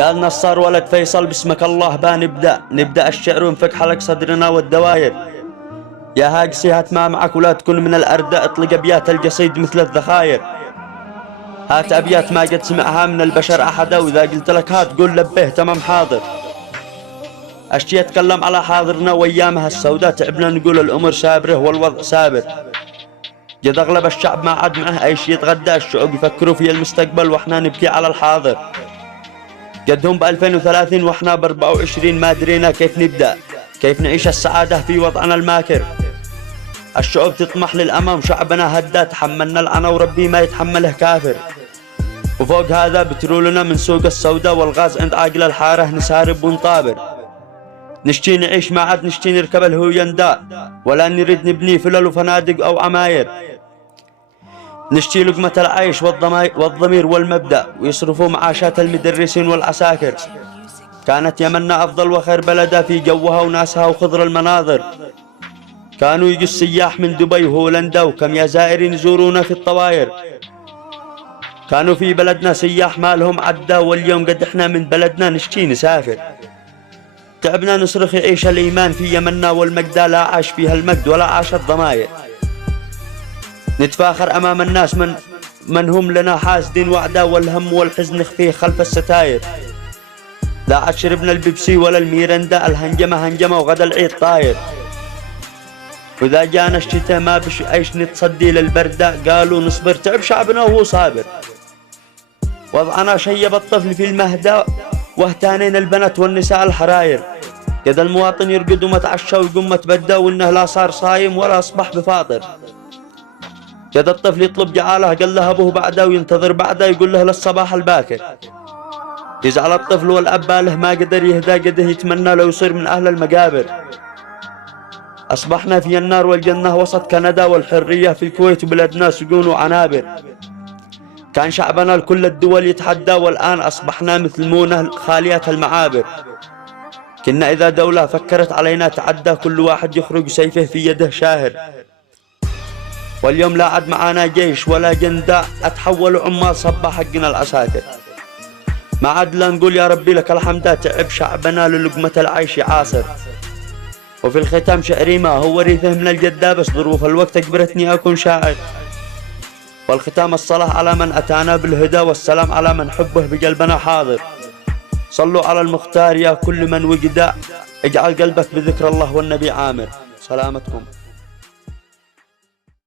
قال نصار ولد فيصل باسمك الله نبدأ الشعر ونفك حلق صدرنا والدواير. يا هاقسي هات ما معك ولا تكون من الأرداء، اطلق أبيات القصيد مثل الذخاير. هات أبيات ما قد سمعها من البشر أحدا، وإذا قلت لك هات قول لبيه تمام حاضر. أشتي يتكلم على حاضرنا وأيامها السوداء، تعبنا نقول الأمر سابره والوضع سابر. قد أغلب الشعب ما عاد معه أي شي يتغدى، الشعوب يفكروا في المستقبل وإحنا نبكي على الحاضر. قد هم ب2030 وإحنا ب24، ما درينا كيف نبدأ، كيف نعيش السعادة في وضعنا الماكر. الشعوب تطمح للأمام، شعبنا هدا تحملنا العنا وربي ما يتحمله كافر. وفوق هذا بترولنا من سوق السوداء، والغاز عند عاقل الحارة نسارب ونطابر. نشتي نعيش ما عاد نشتي نركب الهوينداء، ولا نريد نبني فلل وفنادق أو عماير. نشتي لقمة العيش والضمير والمبدأ، ويصرفوا معاشات المدرسين والعساكر. كانت يمنا أفضل وخير بلدا في جوها وناسها وخضر المناظر. كانوا يجوا السياح من دبي وهولندا، وكم يا زائرين يزورونا في الطواير. كانوا في بلدنا سياح ما لهم عدا، واليوم قد احنا من بلدنا نشتي نسافر. تعبنا نصرخ يعيش الإيمان في يمنا، والمجد لا عاش فيها المجد ولا عاش الضماير. نتفاخر أمام الناس من هم لنا حاسدين وعدا، والهم والحزن نخفيه خلف الستاير. لا عاد شربنا البيبسي ولا الميرندا، الهنجمة هنجمة وغدا العيد طاير. وإذا جانا الشتاء ما بش عيش نتصدي للبردة، قالوا نصبر تعب شعبنا وهو صابر. وضعنا شيب الطفل في المهدى، واهتانين البنات والنساء الحراير. قد المواطن يرقد ومتعشى ويقوم متبدى، وإنه لا صار صايم ولا أصبح بفاطر. قد الطفل يطلب جعاله قال له أبوه بعده، وينتظر بعده يقول له للصباح الباكر. يزعل الطفل والأب باله ما قدر يهدى، قده يتمنى لو يصير من أهل المقابر. أصبحنا في النار والجنة وسط كندا، والحرية في الكويت وبلدنا سجون وعنابر. كان شعبنا لكل الدول يتحدى، والآن أصبحنا مثل مونة خالية المعابر. كنا إذا دولة فكرت علينا تعدى، كل واحد يخرج سيفه في يده شاهر. واليوم لا عد معانا جيش ولا جنداء، أتحولوا عمال صبا حقنا العساكر. ما عاد لا نقول يا ربي لك الحمد، تعب شعبنا للقمة العيش عاصر. وفي الختام شعري ما هو وريثه من الجدة، بس ظروف الوقت أجبرتني أكون شاعر. والختام الصلاة على من أتانا بالهدى، والسلام على من حبه بقلبنا حاضر. صلوا على المختار يا كل من وجد، اجعل قلبك بذكر الله والنبي عامر. سلامتكم.